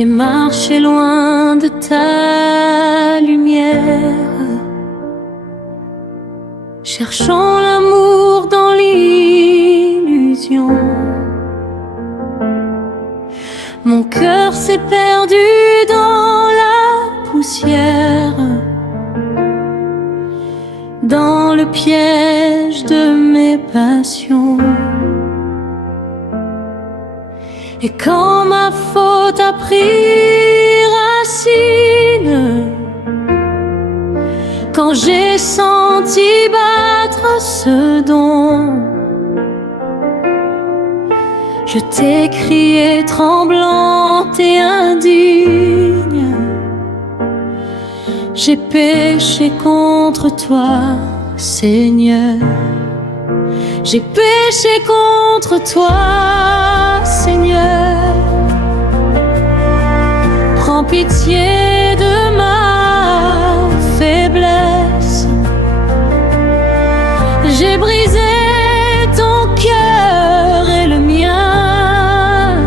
J'ai marché loin de ta lumière, cherchant l'amour dans l'illusion. Mon cœur s'est perdu dans la poussière, dans le piège de mes passions. Et quand ma faute a pris racine, quand j'ai senti battre ce don, je t'ai crié tremblante et indigne. J'ai péché contre toi, Seigneur. J'ai péché contre toi, Seigneur. Prends pitié de ma faiblesse. J'ai brisé ton cœur et le mien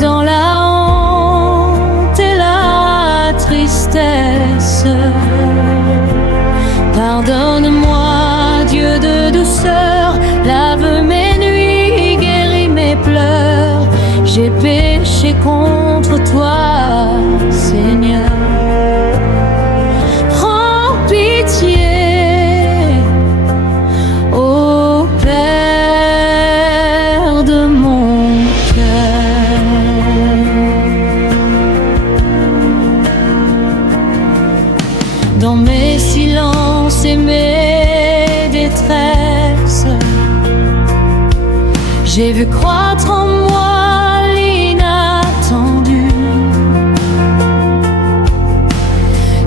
dans la honte et la tristesse. Pardonne-moi, Dieu de douceur, lave mes nuits, guéris mes pleurs. J'ai péché contre toi, Seigneur. Prends pitié, ô Père de mon cœur. Dans mes silences et mes détresses, j'ai vu croître en moi l'inattendu.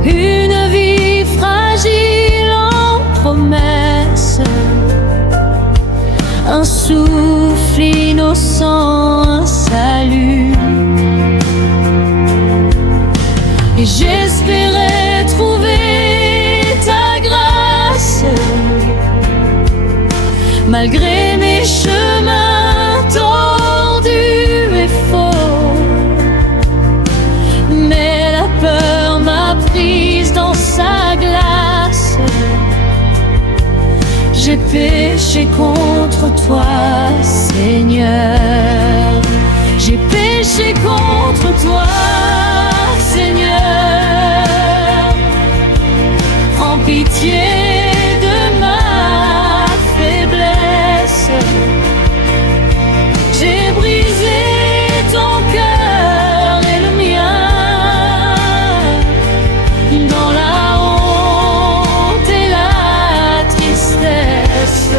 Une vie fragile en promesse, un souffle innocent, un salut. Et j'espérais trouver ta grâce, malgré mes chemins tordus et faux. Mais la peur m'a prise dans sa glace. J'ai péché contre toi, Seigneur. J'ai péché contre toi, Seigneur. Prends pitié de ma faiblesse. J'ai brisé ton cœur et le mien dans la honte et la tristesse.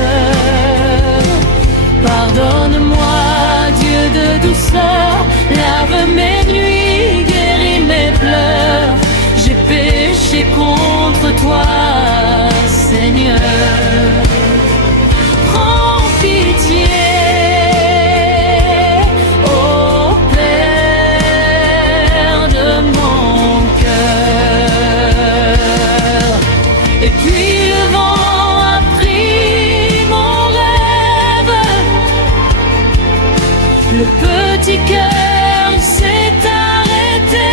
Pardonne-moi, Dieu de douceur, lave mes nuits, guéris mes pleurs. J'ai péché contre toi, Seigneur. Prends pitié, ô Père de mon cœur. Et puis le vent a pris mon rêve, le petit cœur s'est arrêté,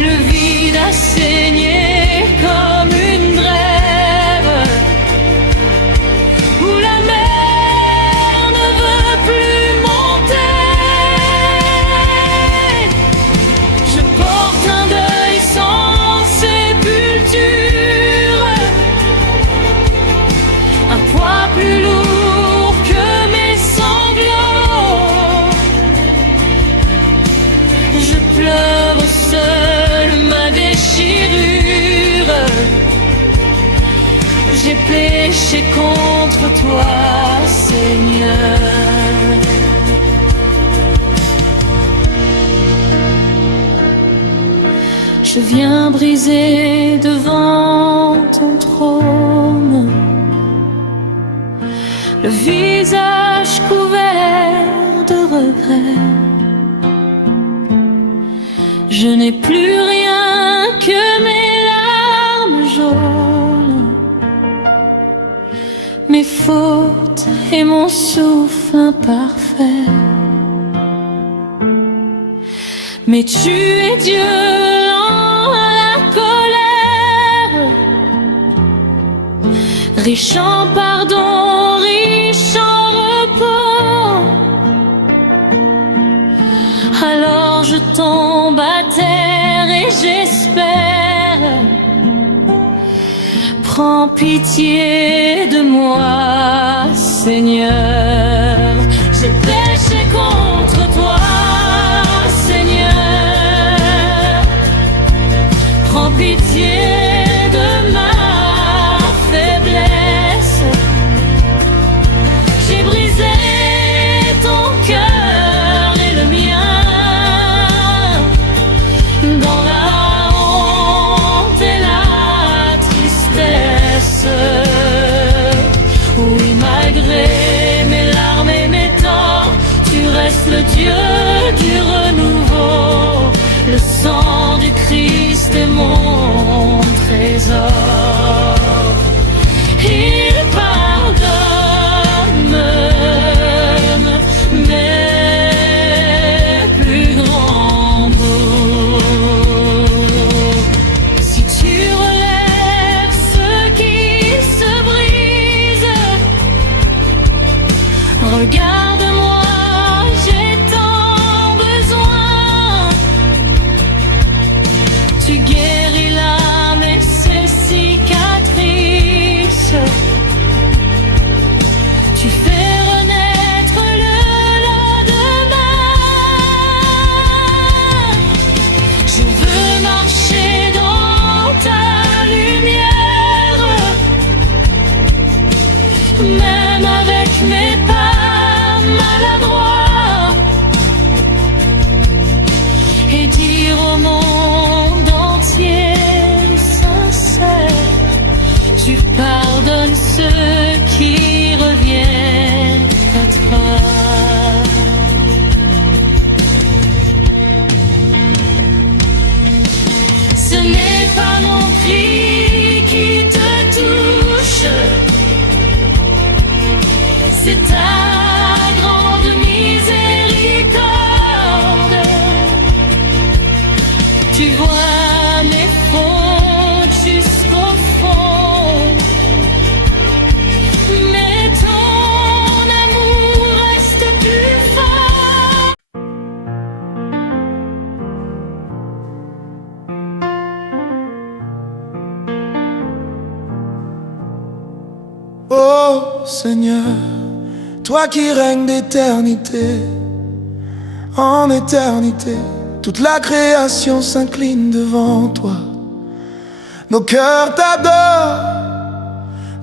le vide a saigné comme une grève, où la mer ne veut plus monter. Je porte un deuil sans sépulture, un poids plus lourd que mes sanglots. Je pleure seul ma déchirure. J'ai péché contre toi, Seigneur. Je viens briser devant ton trône, le visage couvert de regrets. Je n'ai plus rien que mes larmes jaunes, mes fautes et mon souffle imparfait. Mais tu es Dieu lent à la colère, riche en pardon, riche en repos. Alors je tombe à terre et j'espère. Prends pitié de moi, Seigneur. J'ai péché contre toi, Seigneur. Prends pitié de ma faiblesse. J'ai brisé ton cœur et le mien dans la honte et la tristesse. Oui, malgré mes larmes et mes torts, tu restes le Dieu du renouveau. Le sang du Christ est mon trésor. Il pardonne mes plus grands maux. Si tu relèves ceux qui se brisent, regarde-moi, j'ai tant besoin. Tu guéris l'âme et ses cicatrices. Tu fais renaître le lendemain. Je veux marcher dans ta lumière, même avec mes pas maladroits, et dire au monde entier sincère, tu pardonnes ceux qui reviennent à toi. Ce n'est pas mon cri qui te touche, c'est ta grande miséricorde. Tu vois mes fautes jusqu'au fond, mais ton amour reste plus fort. Oh Seigneur, toi qui règnes d'éternité en éternité, toute la création s'incline devant toi. Nos cœurs t'adorent,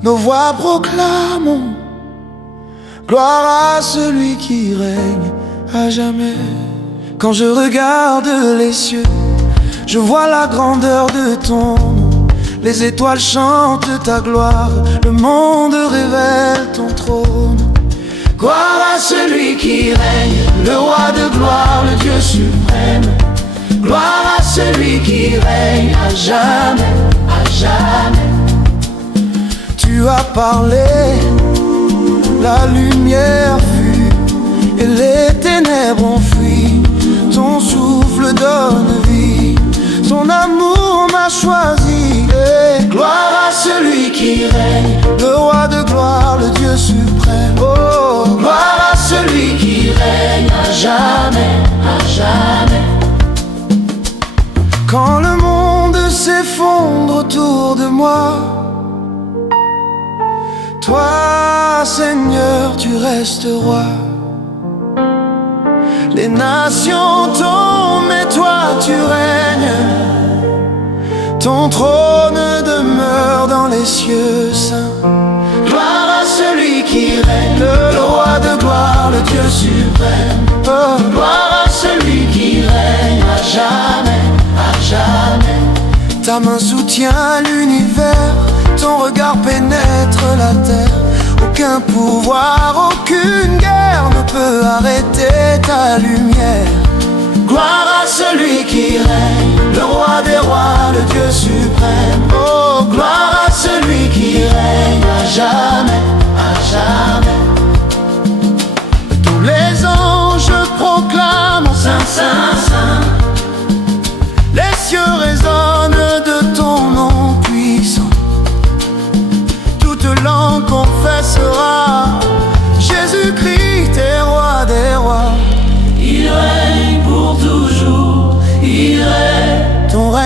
nos voix proclament gloire à celui qui règne à jamais. Quand je regarde les cieux, je vois la grandeur de ton nom. Les étoiles chantent ta gloire, le monde révèle ton trône. Gloire à celui qui règne, le roi de gloire, le Dieu suprême. Gloire à celui qui règne à jamais, à jamais. Tu as parlé, la lumière fut, et les ténèbres ont fui. Ton souffle donne vie, ton amour m'a choisi. Et gloire à celui qui règne, le roi de gloire, le Dieu suprême. Oh, gloire à celui qui règne à jamais, à jamais. Quand le monde s'effondre autour de moi, toi, Seigneur, tu restes roi. Les nations tombent, mais toi, tu règnes. Ton trône demeure dans les cieux saints. Gloire à celui qui règne, le roi de gloire, le Dieu suprême. Oh, gloire à celui qui règne à jamais, à jamais. Ta main soutient l'univers, ton regard pénètre la terre. Aucun pouvoir, aucune guerre ne peut arrêter ta lumière. Gloire à celui qui règne, le roi des rois, le Dieu suprême. Oh, gloire à celui qui règne à jamais, à jamais. Tous les anges proclament Saint, Saint, Saint.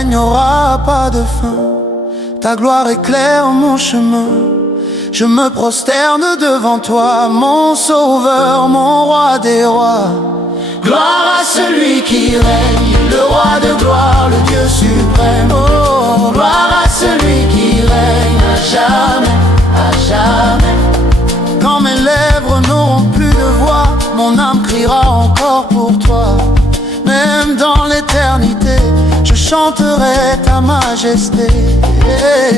règne n'aura pas de fin. Ta gloire éclaire mon chemin. Je me prosterne devant toi, mon sauveur, mon roi des rois. Gloire à celui qui règne, le roi de gloire, le Dieu suprême. Oh, gloire à celui qui règne à jamais, à jamais. Quand mes lèvres n'auront plus de voix, mon âme criera encore pour toi. Même dans l'éternité, je chanterai ta majesté.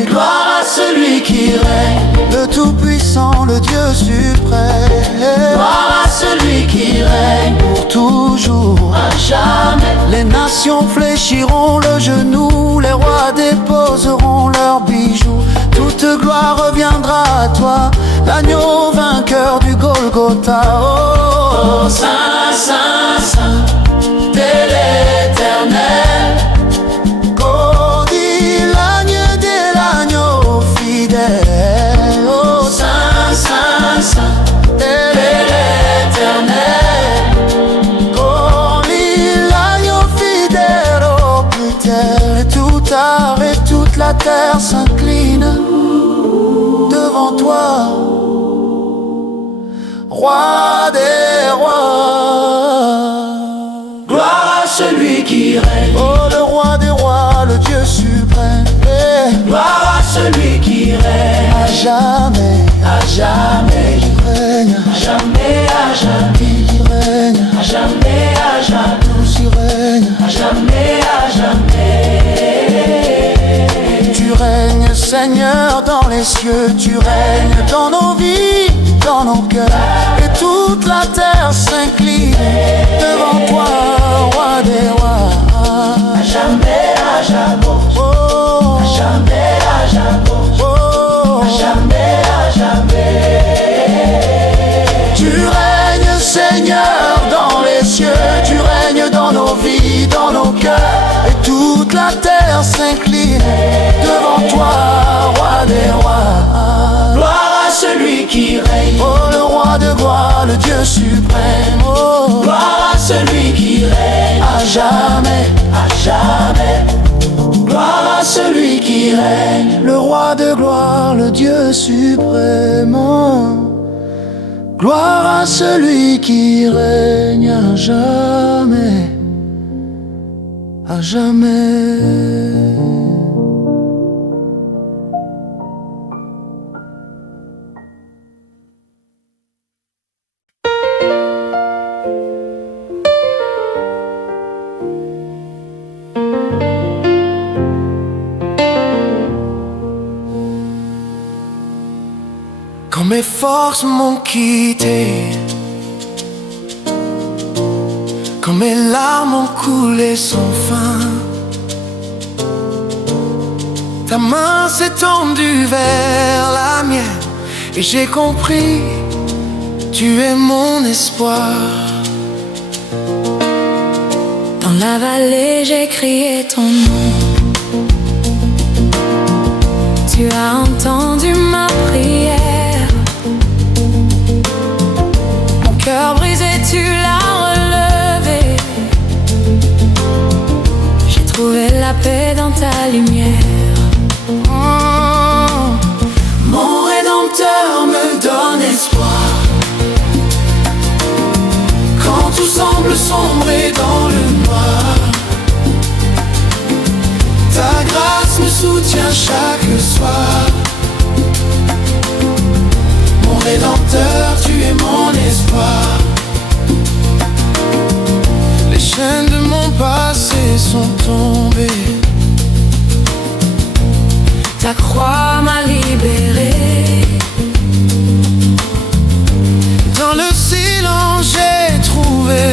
Gloire à celui qui règne, le Tout-Puissant, le Dieu suprême. Gloire à celui qui règne pour toujours, à jamais. Les nations fléchiront le genou, les rois déposeront leurs bijoux. Toute gloire reviendra à toi, l'agneau vainqueur du Golgotha. Oh, Saint, Saint, Saint, t'es l'Éternel. Oh, dis l'agneau de l'agneau fidèle. Oh, Saint, Saint, Saint, t'es l'Éternel. Oh, dis l'agneau fidèle au plus terre. Et tout arrête, toute la terre s'incline devant toi, roi des rois. Gloire à celui qui règne, oh le roi des rois, le Dieu suprême. Gloire à celui qui règne, à jamais, à jamais. Il règne, à jamais, à jamais. Il règne, à jamais, à jamais. Tous y règnent, à jamais, à jamais. Tu règnes, Seigneur, dans les cieux. Tu règnes dans nos vies, dans nos cœurs. Et toute la terre s'incline devant toi, roi des rois. À jamais, à jamais. Oh, à jamais, à jamais. Oh, à jamais, à jamais. Tu règnes, Seigneur, dans les cieux. Tu règnes dans nos vies, dans nos cœurs. Et toute la terre s'incline devant toi, roi des rois. Gloire à celui qui règne, oh le roi de gloire, le Dieu suprême. Oh, gloire à celui qui règne, à jamais, à jamais. Gloire à celui qui règne, le roi de gloire, le Dieu suprême. Gloire à celui qui règne à jamais, à jamais. Quand mes forces m'ont quitté, quand mes larmes ont coulé sans fin, ta main s'est tendue vers la mienne et j'ai compris, tu es mon espoir. Dans la vallée, j'ai crié ton nom. Tu as entendu ma prière. Mon cœur brisé, tu l'as relevé. J'ai trouvé la paix dans ta lumière. Mon Rédempteur me donne espoir. Quand tout semble sombrer dans le noir, ta grâce me soutient chaque soir. Mon Rédempteur, tu es mon espoir. Les chaînes de mon passé sont tombées. Ta croix m'a libéré. Dans le silence, j'ai trouvé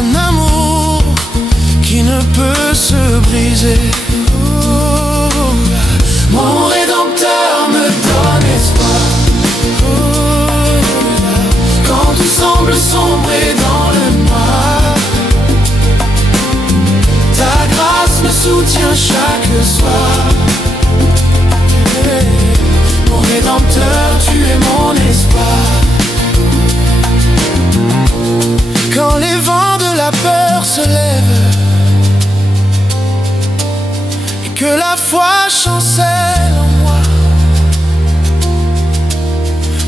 un amour qui ne peut se briser. Oh, mon Rédempteur me donne espoir. Oh, quand tout semble sombrer dans le noir, ta grâce me soutient chaque soir. Mon Rédempteur, tu es mon espoir. Quand les vents de la peur se lèvent chancelle en moi.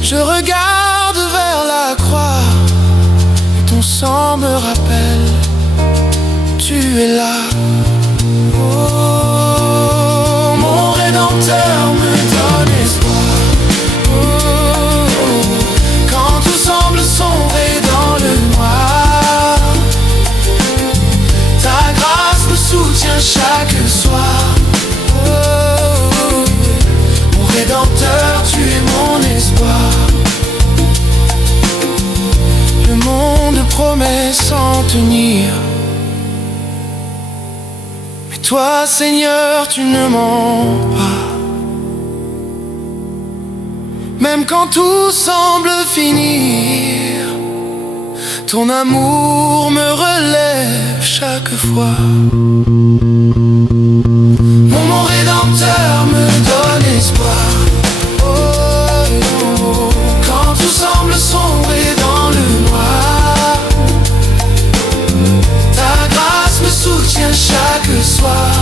Je regarde vers la croix et ton sang me rappelle, tu es là. Oh, mon Rédempteur me donne espoir. Oh, quand tout semble sombrer dans le noir, ta grâce me soutient chaque soir. Oh, mon Rédempteur, tu es mon espoir. Le monde promet sans tenir, mais toi, Seigneur, tu ne mens pas. Même quand tout semble finir, ton amour me relève chaque fois. Mon Rédempteur me donne espoir. Oh, oh, quand tout semble sombrer dans le noir, ta grâce me soutient chaque soir.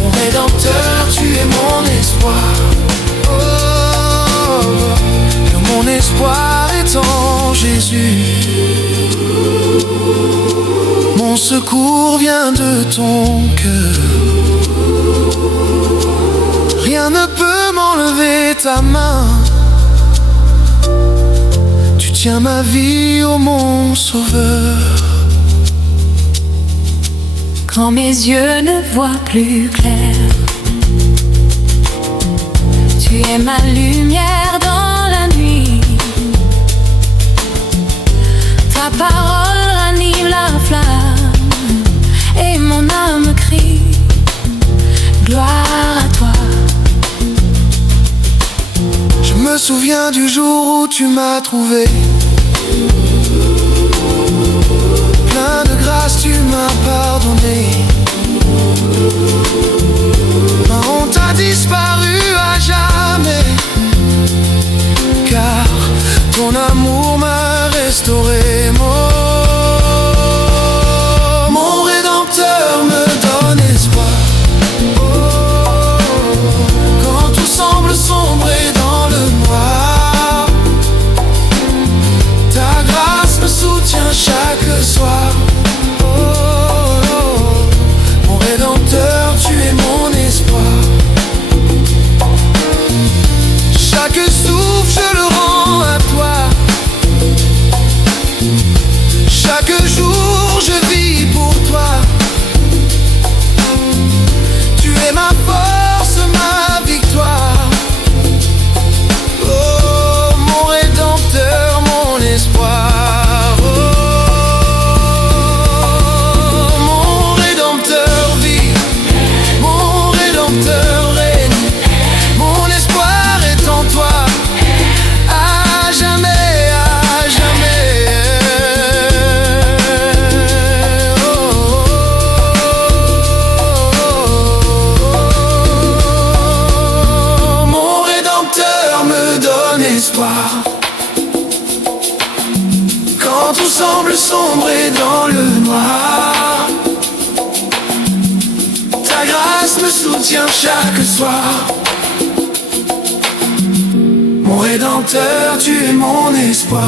Mon Rédempteur, tu es mon espoir. Oh, mon espoir est en Jésus. Mon secours vient de ton cœur. Rien ne peut m'enlever ta main. Tu tiens ma vie, ô mon sauveur. Quand mes yeux ne voient plus clair, tu es ma lumière dans la nuit. Ta parole ranime la flamme et mon âme crie gloire à toi. Je me souviens du jour où tu m'as trouvé. Plein de grâce, tu m'as pardonné. Ma honte a disparu à jamais, car ton amour m'a restauré. Mon Rédempteur me donne espoir. Oh, quand tout semble sombrer dans le noir, ta grâce me soutient chaque soir. Oh, mon Rédempteur, tu es mon espoir. Chaque souffle, je le rends à toi. Chaque jour, je vis pour toi. Tu es ma force, ma victoire. Oh, mon Rédempteur, mon espoir. Oh, mon Rédempteur vit, mon Rédempteur règne. Mon espoir est en toi, à jamais, à jamais. Oh, mon Rédempteur me donne espoir. Quand tout semble sombrer dans le noir, ta grâce me soutient chaque soir. Mon Rédempteur, tu es mon espoir.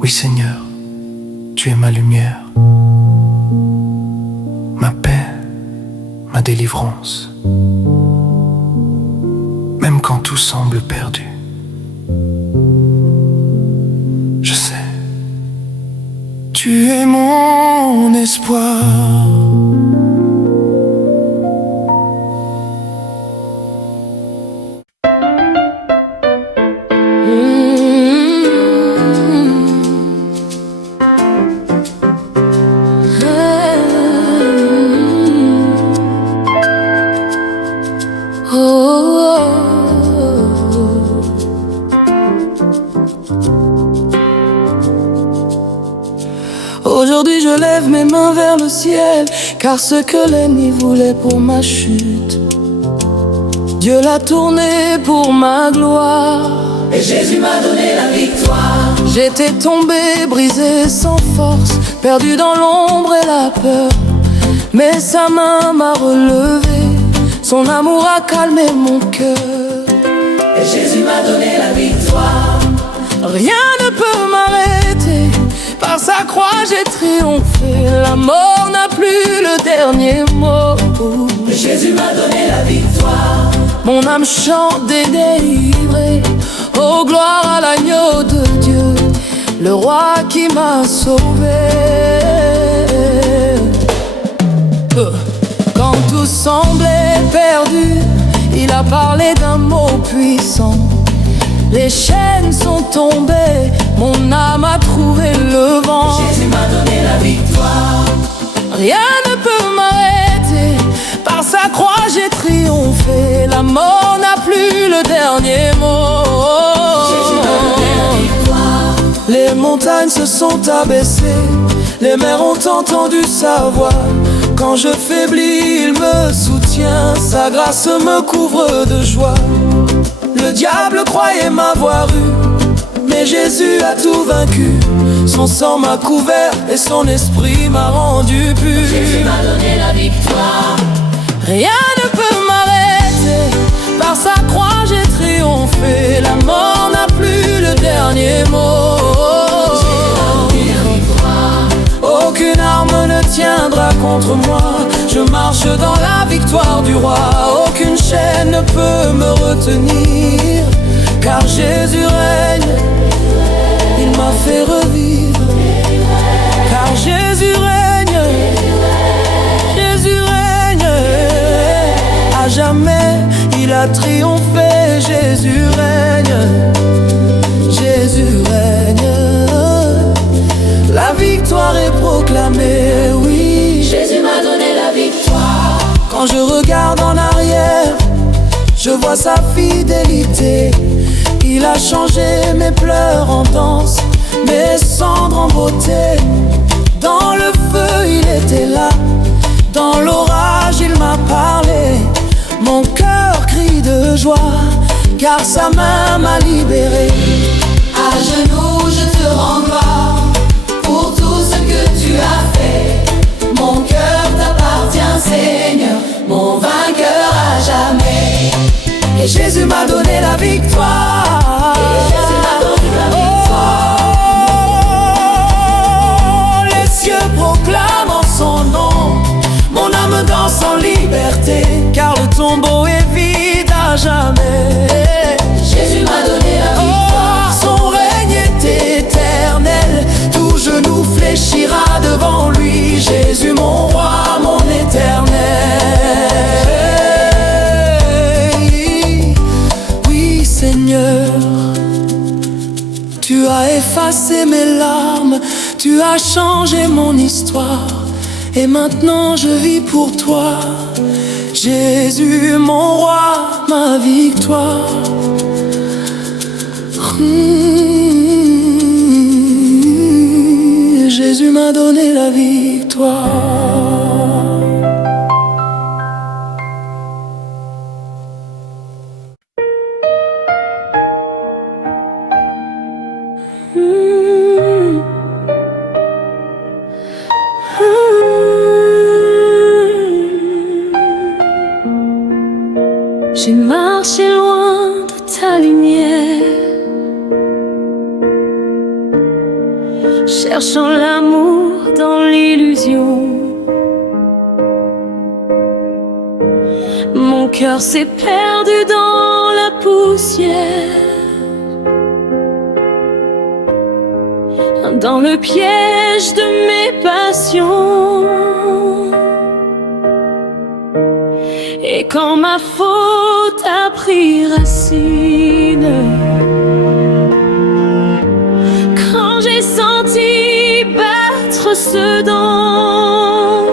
Oui, Seigneur, tu es ma lumière, ma paix, ma délivrance. Même quand tout semble perdu, je sais, tu es mon espoir. Aujourd'hui je lève mes mains vers le ciel, car ce que l'ennemi voulait pour ma chute, Dieu l'a tourné pour ma gloire. Et Jésus m'a donné la victoire. J'étais tombé, brisé, sans force, perdu dans l'ombre et la peur. mais sa main m'a relevé, son amour a calmé mon cœur. Et Jésus m'a donné la victoire. Rien ne peut m'arrêter, par sa croix j'ai triomphé, la mort n'a plus le dernier mot. Et Jésus m'a donné la victoire. Mon âme chante et délivrée, oh gloire à l'agneau de Dieu, le roi qui m'a sauvé. Quand tout semblait perdu, il a parlé d'un mot puissant. Les chaînes sont tombées, mon âme a trouvé le vent. Jésus m'a donné la victoire. Rien ne peut m'arrêter, par sa croix j'ai triomphé, la mort n'a plus le dernier mot. Jésus m'a donné la victoire. Les montagnes se sont abaissées, les mers ont entendu sa voix. Quand je faiblis, il me soutient, sa grâce me couvre de joie. Le diable croyait m'avoir eu, mais Jésus a tout vaincu. Son sang m'a couvert et son esprit m'a rendu pur. Jésus m'a donné la victoire. Rien ne peut m'arrêter, par sa croix j'ai triomphé, la mort n'a plus le dernier mot. Aucune arme ne tiendra contre moi, je marche dans la victoire du roi. Aucune chaîne ne peut me retenir, car Jésus règne, il m'a fait revivre. Car Jésus règne, Jésus règne, à jamais il a triomphé. Jésus règne, Jésus règne, la victoire est proclamée, oui. Jésus m'a donné la victoire. Quand je regarde en arrière, je vois sa fidélité. Il a changé mes pleurs en danse, mes cendres en beauté. Dans le feu il était là, dans l'orage il m'a parlé. Mon cœur crie de joie, car sa main m'a libéré. À genoux je te rends gloire pour tout ce que tu as fait. Mon cœur t'appartient, Seigneur, mon vainqueur à jamais. Et Jésus m'a donné la victoire. Et Jésus m'a donné la victoire. Oh, les cieux proclament en son nom, mon âme danse en liberté, car le tombeau est vide à jamais. Jésus m'a donné la victoire. Son règne est éternel, tout genou fléchira devant lui. Jésus mon roi, mon éternel. Oui Seigneur, tu as effacé mes larmes, tu as changé mon histoire, et maintenant je vis pour toi. Jésus mon roi, ma victoire. Jésus m'a donné la victoire. J'ai marché loin de ta lumière, cherchant l'amour dans l'illusion. Mon cœur s'est perdu dans la poussière, dans le piège de mes passions. Et quand ma faute a pris racine, quand j'ai senti battre ce dent,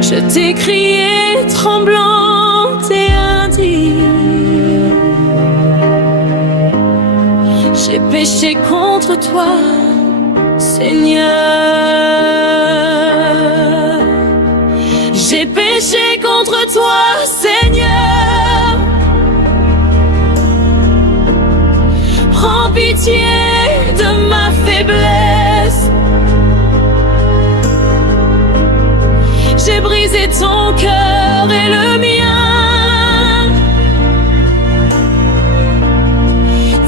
je t'ai crié tremblante et indigne. J'ai péché contre toi, Seigneur. J'ai péché contre toi, Seigneur. Prends pitié de ma faiblesse. ton cœur et le mien.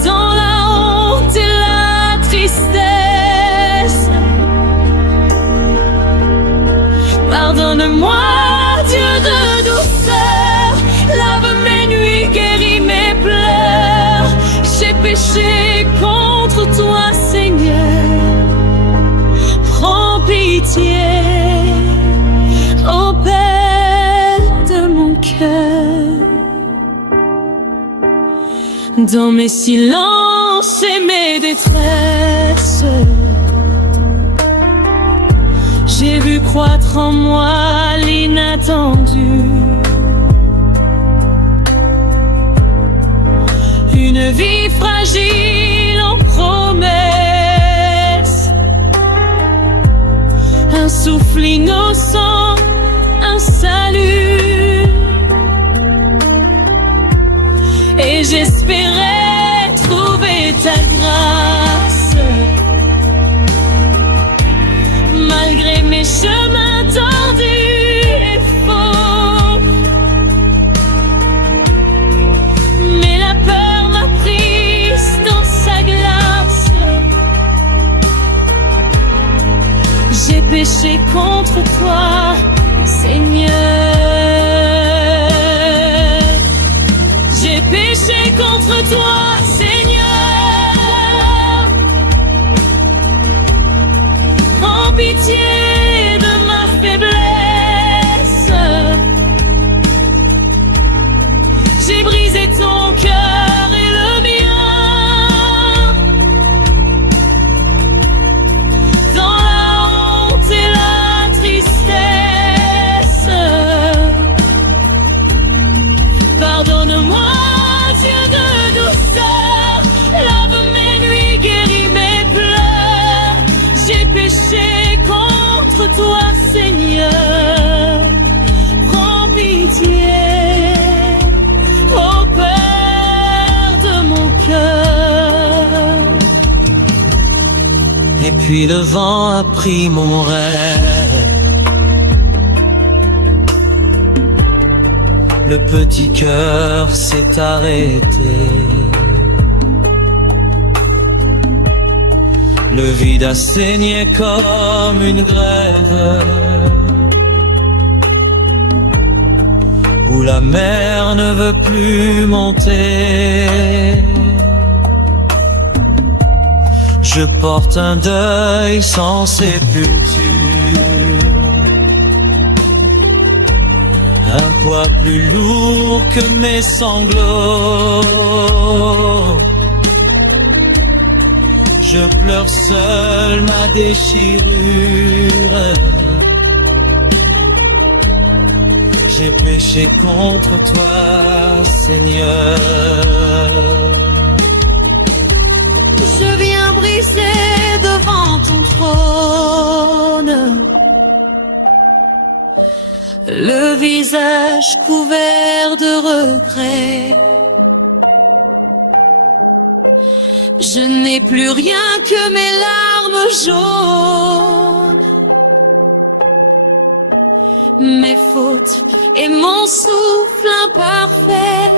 Dans la honte et la tristesse, pardonne-moi, Dieu de douceur, lave mes nuits, guéris mes pleurs. J'ai péché contre toi, Seigneur. Prends pitié, ô Père de mon cœur. Dans mes silences et mes détresses, j'ai vu croître en moi l'inattendu. Une vie fragile en promesse, un souffle innocent, un salut. Et j'espérais trouver ta grâce, malgré mes chemins tordus et faux. Mais la peur m'a prise dans sa glace. J'ai péché contre toi, Seigneur. J'ai péché contre toi, Seigneur. Prends pitié de ma faiblesse. J'ai brisé ton cœur et le mien. Dans la honte et la tristesse, pardonne-moi, Dieu de douceur, lave mes nuits, guéris mes pleurs. J'ai péché contre toi, Seigneur. Prends pitié, ô Père de mon cœur. Et puis le vent a pris mon rêve. Le petit cœur s'est arrêté. Le vide a saigné comme une grève, où la mer ne veut plus monter. Je porte un deuil sans sépulture, un poids plus lourd que mes sanglots. Je pleure seul ma déchirure. J'ai péché contre toi, Seigneur. Je viens briser devant ton trône, le visage couvert de regrets. Je n'ai plus rien que mes larmes jaunes, mes fautes et mon souffle imparfait.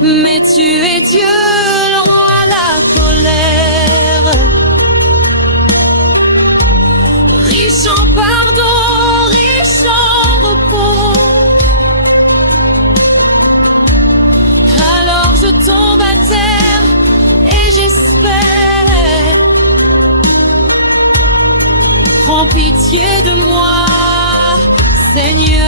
Mais tu es Dieu, le roi à la colère, riche en pardon, riche en repos. Alors je tombe à terre et j'espère. Prends pitié de moi, Seigneur.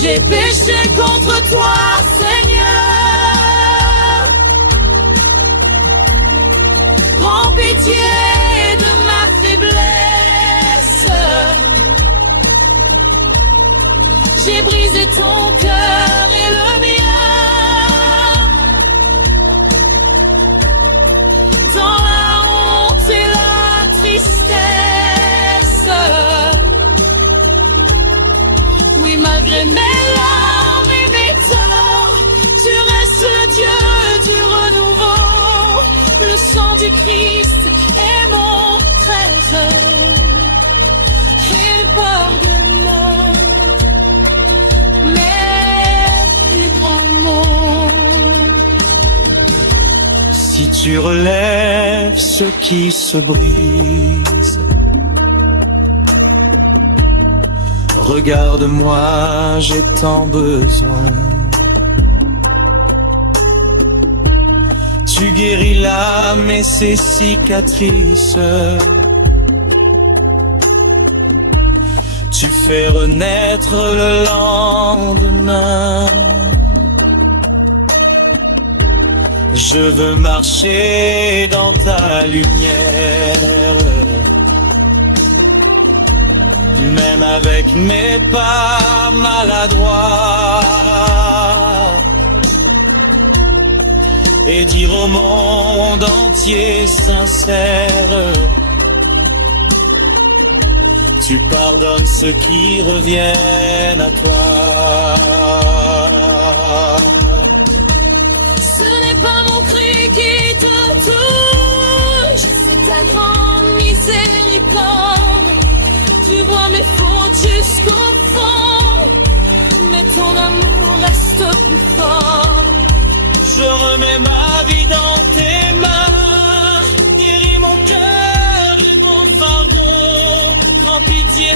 J'ai péché contre toi, Seigneur. Prends pitié de ma faiblesse. J'ai brisé ton cœur et le mien. Dans la honte et la tristesse, oui, malgré mes larmes et mes torts, tu restes le Dieu du renouveau. Le sang du Christ est mon Tu relèves ce qui se brise. Regarde-moi, j'ai tant besoin. Tu guéris l'âme et ses cicatrices. Tu fais renaître le lendemain. Je veux marcher dans ta lumière, même avec mes pas maladroits, et dire au monde entier sincère: tu pardonnes ceux qui reviennent à toi. Ce n'est pas mon cri qui te touche, c'est ta grande miséricorde. Tu vois mes fautes jusqu'au fond, mais ton amour reste plus fort. Je remets ma vie dans tes mains, guéris mon cœur et mon fardeau, prends pitié.